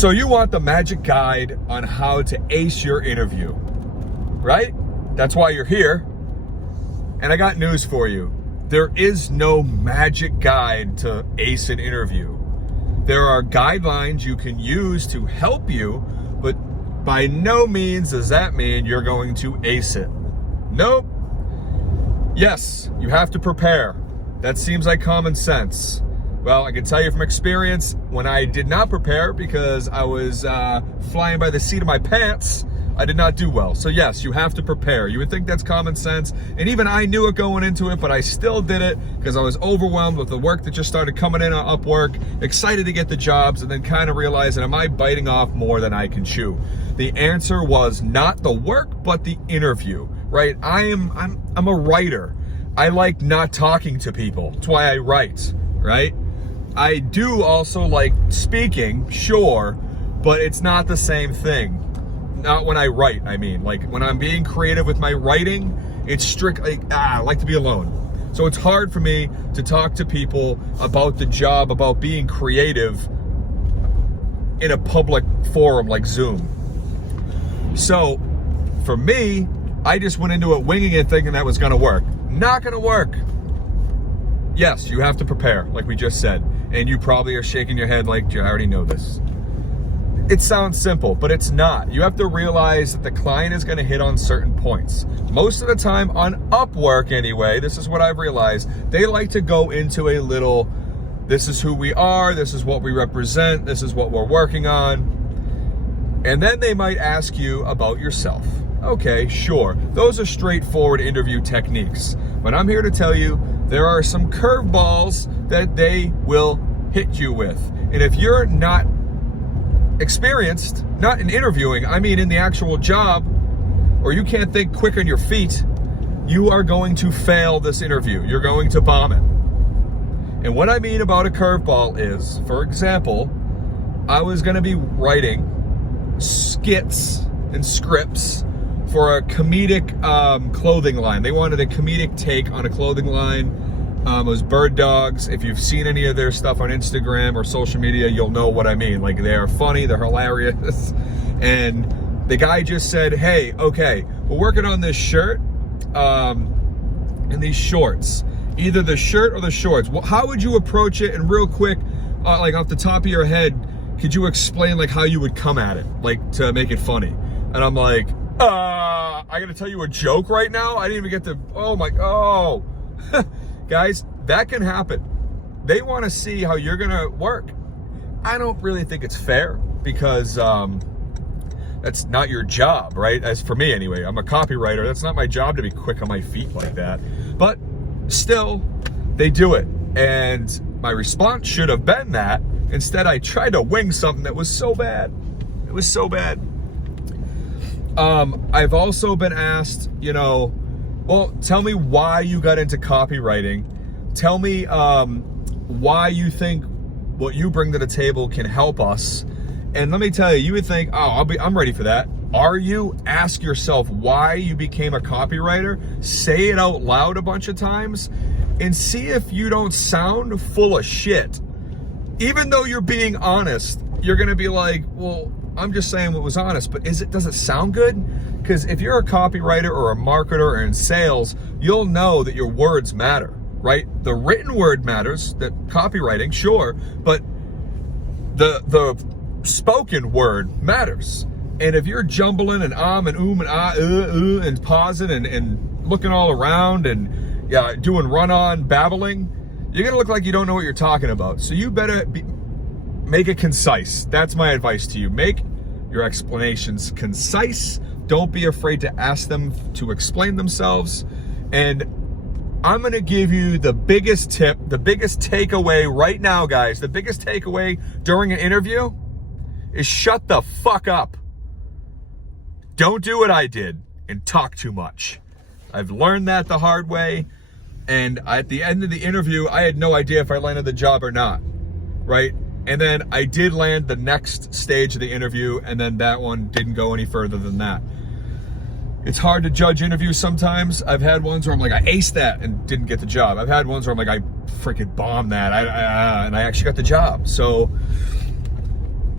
So you want the magic guide on how to ace your interview, right? That's why you're here. And I got news for you. There is no magic guide to ace an interview. There are guidelines you can use to help you, but by no means does that mean you're going to ace it. Nope. Yes, you have to prepare. That seems like common sense. Well, I can tell you from experience, when I did not prepare because I was flying by the seat of my pants, I did not do well. So yes, you have to prepare. You would think that's common sense. And even I knew it going into it, but I still did it because I was overwhelmed with the work that just started coming in on UpWork, excited to get the jobs, and then kind of realizing, am I biting off more than I can chew? The answer was not the work, but the interview, right? I'm a writer. I like not talking to people. That's why I write, right? I do also like speaking, sure, but it's not the same thing. Not when I write, I mean. Like when I'm being creative with my writing, it's strictly, I like to be alone. So it's hard for me to talk to people about the job, about being creative in a public forum like Zoom. So for me, I just went into it winging it thinking that was gonna work. Not gonna work. Yes, you have to prepare, like we just said. And you probably are shaking your head like, I already know this. It sounds simple, but it's not. You have to realize that the client is gonna hit on certain points. Most of the time on UpWork anyway, this is what I've realized, they like to go into a little, this is who we are, this is what we represent, this is what we're working on. And then they might ask you about yourself. Okay, sure. Those are straightforward interview techniques. But I'm here to tell you, there are some curveballs that they will hit you with. And if you're not experienced, not in interviewing, I mean in the actual job, or you can't think quick on your feet, you are going to fail this interview. You're going to bomb it. And what I mean about a curveball is, for example, I was gonna be writing skits and scripts for a comedic clothing line. They wanted a comedic take on a clothing line. It was Bird Dogs. If you've seen any of their stuff on Instagram or social media, you'll know what I mean. Like, they are funny, they're hilarious. And the guy just said, hey, okay, we're working on this shirt and these shorts. Either the shirt or the shorts. Well, how would you approach it? And real quick, like off the top of your head, could you explain like how you would come at it, like to make it funny? And I'm like, I gotta tell you a joke right now? I didn't even get to, oh. Guys, that can happen. They wanna see how you're gonna work. I don't really think it's fair because that's not your job, right? As for me anyway, I'm a copywriter. That's not my job to be quick on my feet like that. But still, they do it. And my response should have been that. Instead, I tried to wing something that was so bad. It was so bad. I've also been asked, well, tell me why you got into copywriting. Tell me why you think what you bring to the table can help us. And let me tell you, you would think, I'm ready for that. Are you? Ask yourself why you became a copywriter. Say it out loud a bunch of times and see if you don't sound full of shit. Even though you're being honest, you're gonna be like, well, I'm just saying what was honest, but does it sound good? Because if you're a copywriter or a marketer or in sales, you'll know that your words matter, right? The written word matters, that copywriting, sure, but the spoken word matters. And if you're jumbling and and and and pausing and looking all around and doing run-on babbling, you're gonna look like you don't know what you're talking about. So you better make it concise. That's my advice to you. Make your explanations concise. Don't be afraid to ask them to explain themselves. And I'm gonna give you the biggest tip, the biggest takeaway right now, guys. The biggest takeaway during an interview is shut the fuck up. Don't do what I did and talk too much. I've learned that the hard way. And at the end of the interview, I had no idea if I landed the job or not, right? And then I did land the next stage of the interview, and then that one didn't go any further than that. It's hard to judge interviews sometimes. I've had ones where I'm like, I aced that and didn't get the job. I've had ones where I'm like, I freaking bombed that, and I actually got the job. So